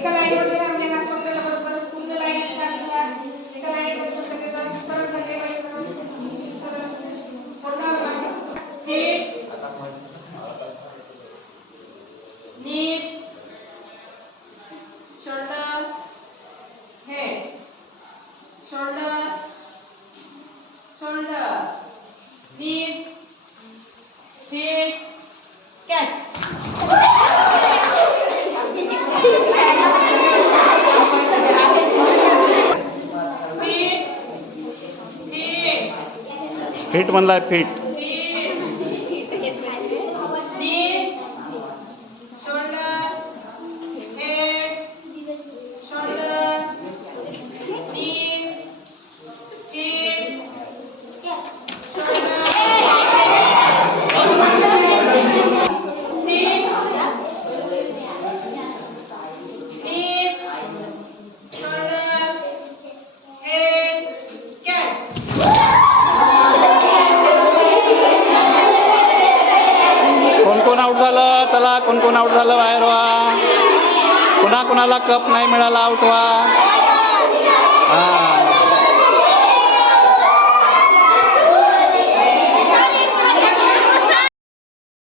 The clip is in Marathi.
एका लाईनमध्ये राहून हात पकडला बरोबर पूर्ण लाईन स्टार्ट करा. एका लाईनमध्ये सगळेजण सरळ झाले पाहिजे. सरळ पूर्ण hit knees shoulder head shoulder shoulder knees feet catch. Feet म्हणलाय फिट. कोण आउट झालं? चला कोण कोण आउट झालं बाहेर व्हा. कुणा कुणाला कप नाही मिळाला आउट व्हा. हां